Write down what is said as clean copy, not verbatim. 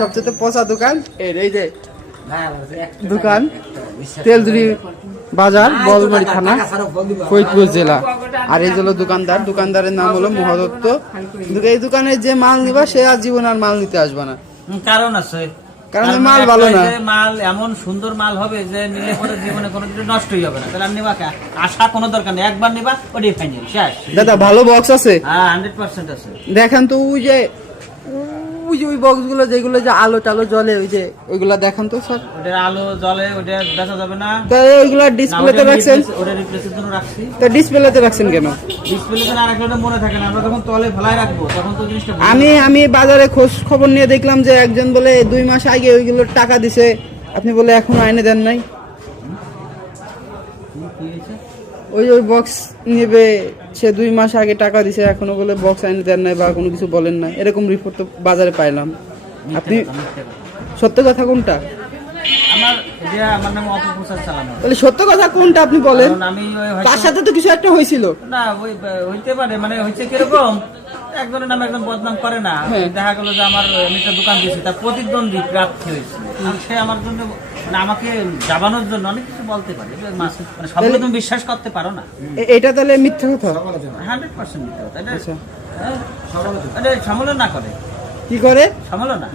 সবচেয়ে পচা দোকান এই যে দোকান তেলজুড়ি বাজার বলমারি থানা ফরিদপুর জেলা। আর এই হলো দোকানদারের নাম হলো মহাদত্ত। এই দোকানে যে মাল নিবা সে আর জীবন আর মাল নিতে আসবে না। কারণ আছে, কারণ মাল ভালো না, মাল এমন সুন্দর মাল হবে যে নিলে পরে জীবনে কোনো কিছু নষ্টই হবে না। তাহলে আমি নিবা আশা কোনো দরকার নেই, একবার নিবা ওটাই ফাইনাল শেষ। দাদা ভালো বক্স আছে? হ্যাঁ 100% আছে। দেখেন তো ওই যে ওই বক্স গুলো যেগুলো যে আলো টালো জ্বলে ওই যে ওইগুলা দেখান তো স্যার। ওটার আলো জ্বলে, ওটা দেখা যাবে না। ওইগুলা ডিসপ্লেতে রাখছেন? ওটা রিপ্লেসের জন্য রাখছি। তা ডিসপ্লেতে রাখছেন কেন? ডিসপ্লেতে না রাখলে মনে থাকে না, আমরা যখন তলে ফেলায় রাখবো তখন তো জিনিসটা। আমি বাজারে খোঁজ খবর নিয়ে দেখলাম যে একজন বলে 2 মাস আগে ওইগুলোর টাকা দিছে, আপনি বলে এখনো আইনে দেন নাই। ওই বক্স নেবে সে 2 মাস আগে টাকা দিছে, এখনো বলে বক্স আইনে দেন নাই বা কোনো কিছু বলেন না, এরকম রিপোর্ট তো বাজারে পাইলাম। আপনি সত্য কথা কোনটা? আমার নাম অপপ্রচার চালানো। তাহলে সত্য কথা কোনটা আপনি বলেন? আমি তার সাথে তো কিছু একটা হয়েছিল না, ওই হইতে পারে, মানে হচ্ছে কিরকম একজনের নামে একজন বদনাম করে না। দেখা গেল যে আমার আমি একটা দোকান দিয়েছি, তার প্রতিদ্বন্দ্বী প্রার্থী হয়েছে, সে আমার জন্য মানে আমাকে জাবানোর জন্য অনেক কিছু বলতে পারে। মানে সবগুলো তুমি বিশ্বাস করতে পারো না। এটা তাহলে মিথ্যা কথা? 100% মিথ্যা কথা। এটা সমালোচনা না করে। কি করে? সমালোচনা।